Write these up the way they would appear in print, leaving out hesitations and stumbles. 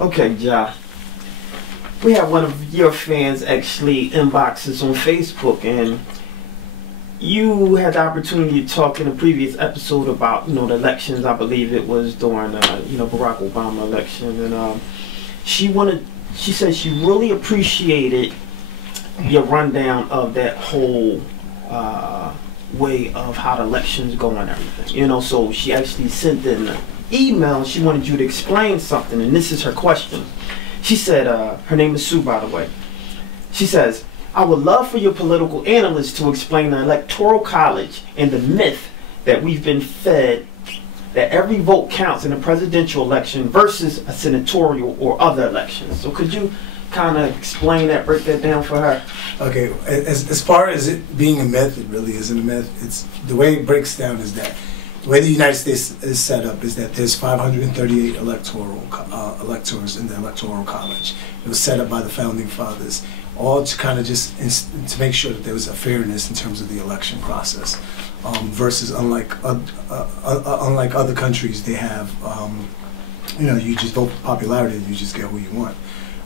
Okay, Ja. We had one of your fans actually inbox us on Facebook, and you had the opportunity to talk in a previous episode about, the elections. I believe it was during, Barack Obama election, and she said she really appreciated your rundown of that whole way of how the elections go and everything. So she actually sent in an email. She wanted you to explain something, and this is her question. She said, her name is Sue, by the way. She says, I would love for your political analyst to explain the Electoral College and the myth that we've been fed that every vote counts in a presidential election versus a senatorial or other elections. So could you kind of explain that, break that down for her? Okay, as far as it being a myth, it really isn't a myth. It's the way it breaks down is that the way the United States is set up is that there's 538 electors in the Electoral College. It was set up by the founding fathers, all to kind of just to make sure that there was a fairness in terms of the election process. Versus unlike other countries, they have you just vote for popularity and you just get who you want.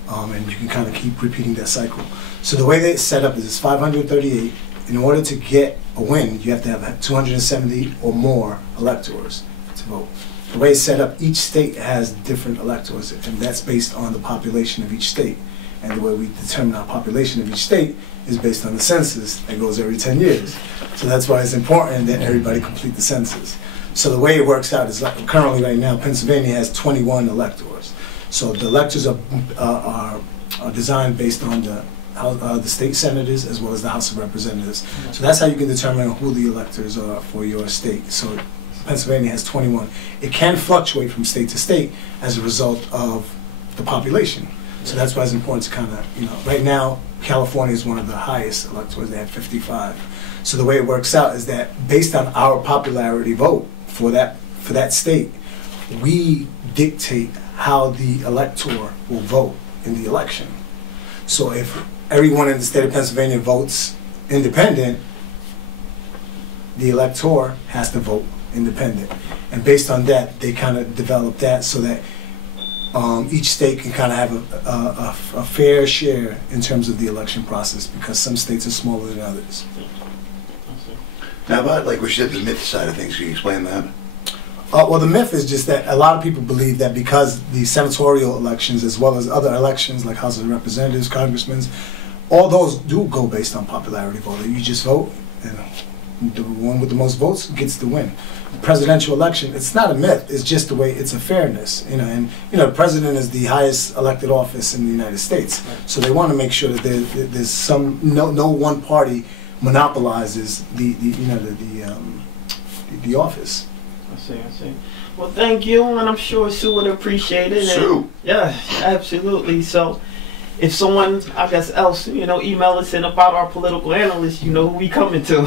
And you can kind of keep repeating that cycle. So the way that it's set up is it's 538. In order to get a win, you have to have 270 or more electors to vote. The way it's set up, each state has different electors, and that's based on the population of each state. And the way we determine our population of each state is based on the census that goes every 10 years. So that's why it's important that everybody complete the census. So the way it works out is currently right now, Pennsylvania has 21 electors. So the electors are designed based on the state senators as well as the House of Representatives. So that's how you can determine who the electors are for your state. So Pennsylvania has 21. It can fluctuate from state to state as a result of the population. So that's why it's important to kind of, right now, California is one of the highest electors. They have 55. So the way it works out is that based on our popularity vote for that state, we dictate how the elector will vote in the election. So if everyone in the state of Pennsylvania votes independent, the elector has to vote independent. And based on that, they kind of develop that so that each state can kind of have a fair share in terms of the election process, because some states are smaller than others. Now about, like we said, the myth side of things, can you explain that? Well, the myth is just that a lot of people believe that because the senatorial elections, as well as other elections like House of Representatives, Congressmen, all those do go based on popularity vote. You just vote, and the one with the most votes gets the win. The presidential election, it's not a myth. It's just the way it's a fairness. And the president is the highest elected office in the United States. So they want to make sure that there's no one party monopolizes the office. I see. Well, thank you, and I'm sure Sue would appreciate it. Sue? Yeah, absolutely. So, if someone, email us in about our political analyst, you know who we coming to.